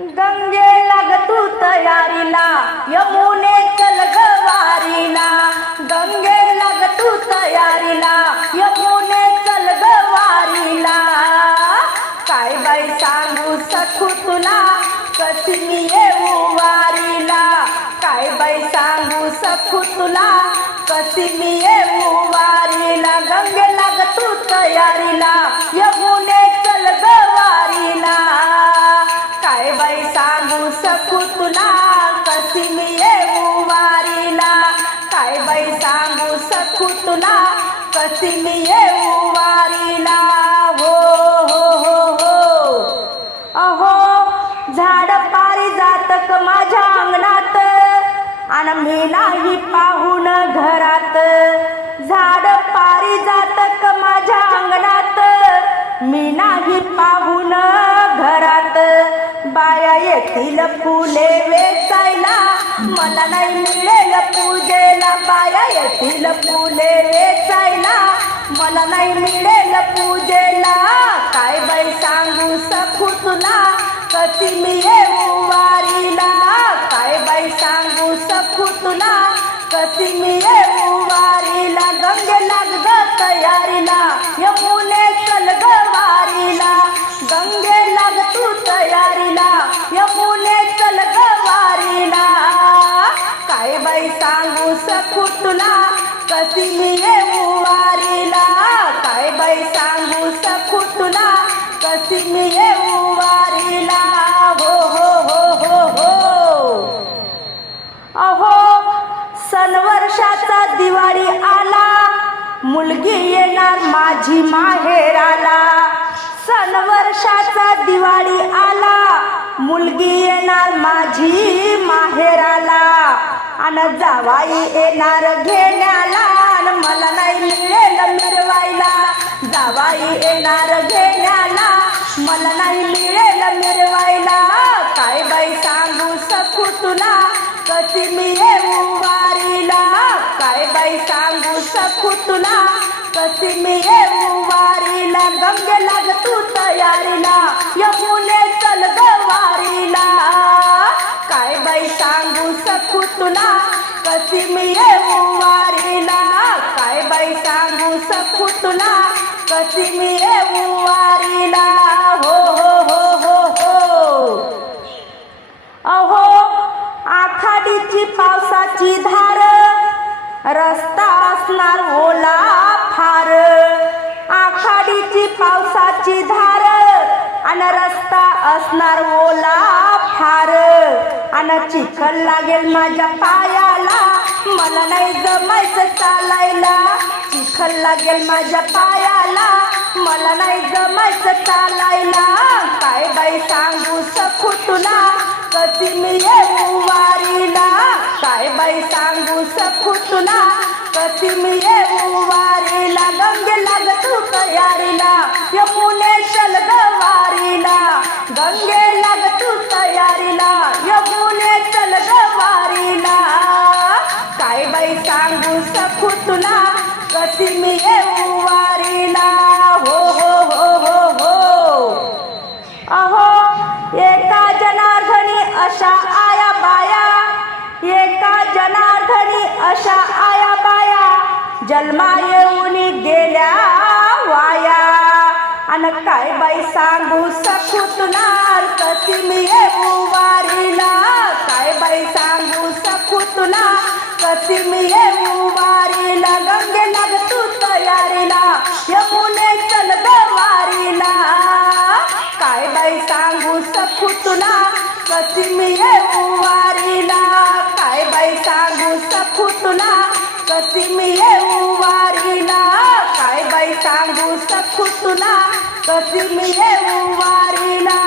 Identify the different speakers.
Speaker 1: गंगे लाग तू तयारीला यमुने चल गवारीला गंगे लाग तू तयारीला यमुने चल गवारीला काय बाई सांगू सखू तुला कशी मी येऊ वारीला. काय बाई सांगू सखू तुला कशी मी येऊ वारीला. गंगे लाग तू कशी मी येऊ वारीला हो हो हो हो. अहो झाड पारी जातक माझ्या अंगणात. आणि मी नाही पाहून घरात. झाड पारी जातक माझ्या अंगणात. मी नाही पाहून घरात. बाया येथील फुले वेचायला. मला नाही मिळेल पूजेला. बाया येथील फुले वेचायला. मला नाही मिळेल पूजेला. काय बाई सांगू सखू तुला कधी मी येऊ वारीला काय बाई सांगू सखू तुला कशी मी येऊ वारीला गंगे लाग ग तयारीला. यमुने कल गवारीला वारीला. गंगे लाग तू तयारीला. यमुने कल ग वारीला. काय बाई सांगू सखू तुला कशी मी येऊ वारीला बाई सांगू सकू तुला कशी मी येऊ वारीला? हो हो हो हो हो. अहो सन वर्षाचा दिवाळी आला मुलगी येणार माझी माहेराला. सन वर्षाचा दिवाळी आला मुलगी येणार माझी माहेराला. आणि जावाई येणार घेण्या काय बाई सांगू सकू तुला? कशी मी येऊ वारीला काय बाई सांगू सकू तुला? कशी मी येऊ वारीला गंगे लाग तू तयारीला. यमुने चल ग वारीला. काय बाई सांगू सकू तुला? कशी मी येऊ वारीला काय बाई सांगू सकू तुला? कशी मी पावसाची धार. रस्ता असणार ओला फार. आखाडीची पावसाची धार. आणि रस्ता असणार ओला फार. आणि चिखल लागेल माझ्या पायाला. मला नाही जमायचं चालायला. चिखल लागेल माझ्या पायाला. मला नाही जमायचं चालायला. काय बाई सांगू सकू तुला कधी मी येऊ? काय बाई सांगू सकू तुला कशी मी येऊ वारीला गंगे लाग तू तयारीला यमुने चल ग वारीला गंगे लाग तू तयारीला यमुने चल ग वारीला काय बाई सांगू सकू तुला कशी मी येऊ जन्मा येऊन गेल्या वाया. अन काय बाई सांगू सकू तुला कशी मी येऊ वारीला. काय बाई सांगू सकू तुला कशी मी येऊ वारीला. गंगे लाग तू तयारीला यमुने चल ग वारीला काय बाई सांगू सखू तुला? कशी मी येऊ वारीला काय बाई सांगू सखू तुला? कशी मी येऊ वारीला काय बाई सांगू सखू तुला? कशी मी येऊ वारीला